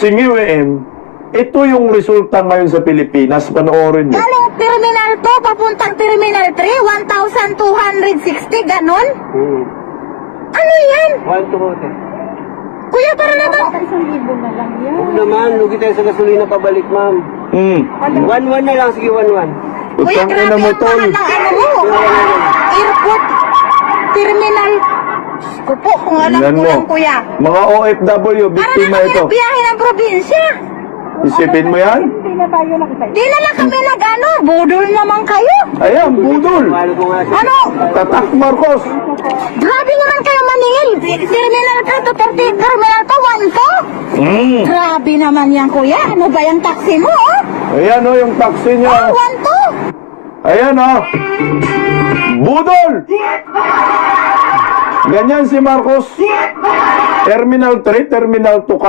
Singiwin, ito yung resulta ngayon sa Pilipinas. Panoorin nyo. Galing Terminal 2, papuntang Terminal 3, 1,260, ganon? Ano yan? 1 to hotel. Kuya, para naman. Huwag naman, lugi tayo sa gasolina pabalik, ma'am. 1-1 na lang, sige 1-1. Kuya, Utang grabe ina mo, ang tol. mahal ng ano mo. Airport, terminal. Ko po, kung alam Tingnan ko mo. lang, kuya. Mga OFW, Para biktima na kami ito. nagbiyahe ng probinsya. Isipin mo yan? Di na lang kami nag-ano, budol naman kayo. Ayan, budol. Mahal ko nga siya. Ano? Tatak Marcos. Grabe naman kayo maningil. Terminal 3 to Terminal 2, 1 to. Grabe naman yan, kuya. Ano ba yung taxi mo, oh? Ayan o, yung taxi niya. 1 to. Ayan o. Budol! Ganyan si Marcos. Terminal 3, Terminal 2 ka